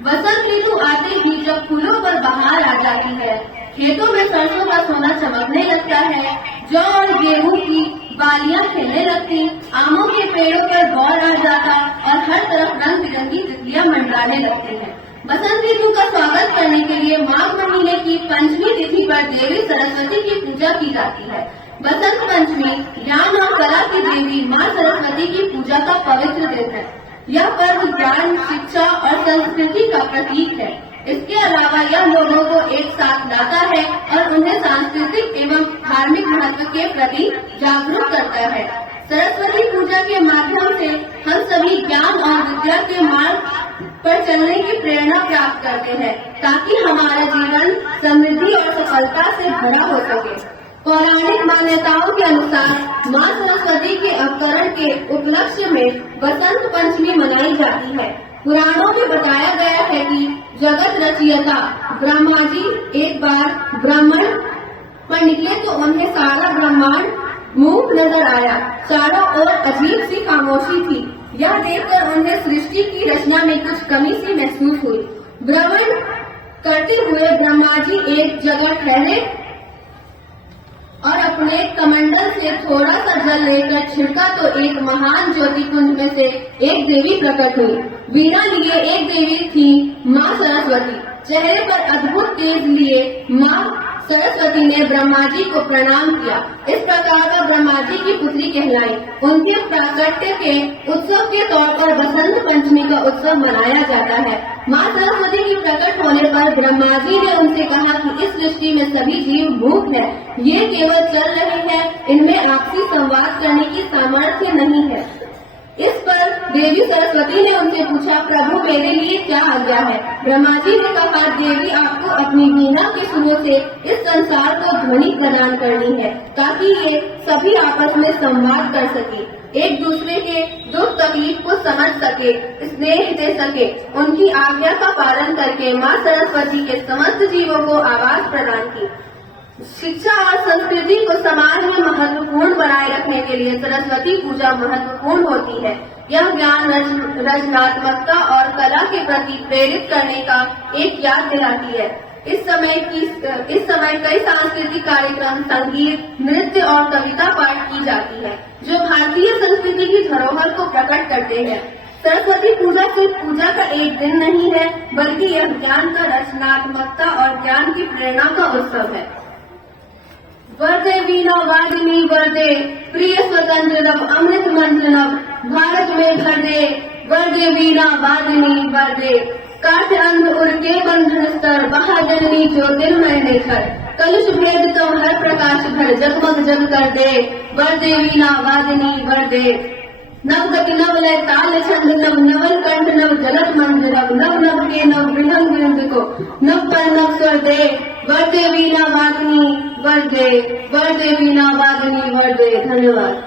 वसंत ऋतु आते ही जब फूलों पर बहार आ जाती है, खेतों में सरसों का सोना चमकने लगता है, जौ और गेहूं की बालियां खिलने लगती, आमों के पेड़ों पर गौर आ जाता और हर तरफ रंग बिरंगी तितलियां मंडराने लगती हैं। बसंत ऋतु का स्वागत करने के लिए माघ महीने की पंचमी तिथि पर देवी सरस्वती की पूजा की जाती है। बसंत पंचमी ज्ञान और कला की देवी माँ सरस्वती की पूजा का पवित्र दिन है। यह पर्व ज्ञान, शिक्षा और संस्कृति का प्रतीक है। इसके अलावा यह लोगों को एक साथ लाता है और उन्हें सांस्कृतिक एवं धार्मिक महत्व के प्रति जागरूक करता है। सरस्वती पूजा के माध्यम से हम सभी ज्ञान और विद्या के मार्ग पर चलने की प्रेरणा प्राप्त करते हैं, ताकि हमारा जीवन समृद्धि और सफलता से भरा हो सके। पौराणिक मान्यताओं के अनुसार माँ सरस्वती के अवतरण के उपलक्ष्य में बसंत पंचमी मनाई जाती है। पुराणों में बताया गया है कि जगत रचयिता ब्रह्मा जी एक बार ब्राह्मण पर निकले तो उन्हें सारा ब्रह्मांड मूक नजर आया। चारों ओर अजीब सी खामोशी थी। यह देखकर उन्हें सृष्टि की रचना में कुछ कमी सी महसूस हुई। भ्रमण करते हुए ब्रह्मा जी एक जगह ठहरे और अपने कमंडल से थोड़ा सा जल लेकर छिड़का तो एक महान ज्योति कुंज में से एक देवी प्रकट हुई। वीणा लिए एक देवी थी माँ सरस्वती। चेहरे पर अद्भुत तेज लिए माँ सरस्वती ने ब्रह्मा जी को प्रणाम किया। इस प्रकार वह ब्रह्मा जी की पुत्री कहलाई। उनके प्राकट्य के उत्सव के तौर पर बसंत पंचमी का उत्सव मनाया जाता है। माँ सरस्वती की प्रकट होने पर ब्रह्मा जी ने उनसे कहा कि इस सृष्टि में सभी जीव मूक है, ये केवल चल रहे हैं, इनमें आपसी संवाद करने की सामर्थ्य नहीं है। इस पर देवी सरस्वती ने उनसे पूछा, प्रभु मेरे लिए क्या आज्ञा है? ब्रह्मा जी ने कहा, देवी आपको अपनी वीणा के सुरों से इस संसार को ध्वनि प्रदान करनी है, ताकि ये सभी आपस में संवाद कर सके, एक दूसरे के दुख तकलीफ को समझ सके, स्नेह दे सके। उनकी आज्ञा का पालन करके माँ सरस्वती के समस्त जीवों को आवाज प्रदान की। शिक्षा और संस्कृति को समाज में महत्वपूर्ण बनाए रखने के लिए सरस्वती पूजा महत्वपूर्ण होती है। यह ज्ञान, रचनात्मकता और कला के प्रति प्रेरित करने का एक याद दिलाती है। इस समय कई सांस्कृतिक कार्यक्रम, संगीत, नृत्य और कविता पाठ की जाती है, जो भारतीय संस्कृति की धरोहर को प्रकट करते हैं। सरस्वती पूजा सिर्फ पूजा का एक दिन नहीं है, बल्कि यह ज्ञान का, रचनात्मकता और ज्ञान की प्रेरणा का उत्सव है। वरदे वीणा वादिनी वरदे, प्रिय स्वतंत्र नव अमृत मंत्र नव, भारत में भर दे। वरदे वीणा वादिनी वरदे, काट अंध उड़के बंधन स्तर, महाजननी ज्योतिर्मय निखर, कलुष भेद तो हर प्रकाश भर, जगमग जग कर दे। वरदे वीणा वादिनी वरदे, नव गति नव लय ताल छंद नव, नवल कंठ नव जलत मंद नव, नव नव के नव विहंग विहंग को, नव पर नव स्वर दे। वरदे वीणा वादिनी वरदे, वरदे वीणा वादिनी वरदे। धन्यवाद।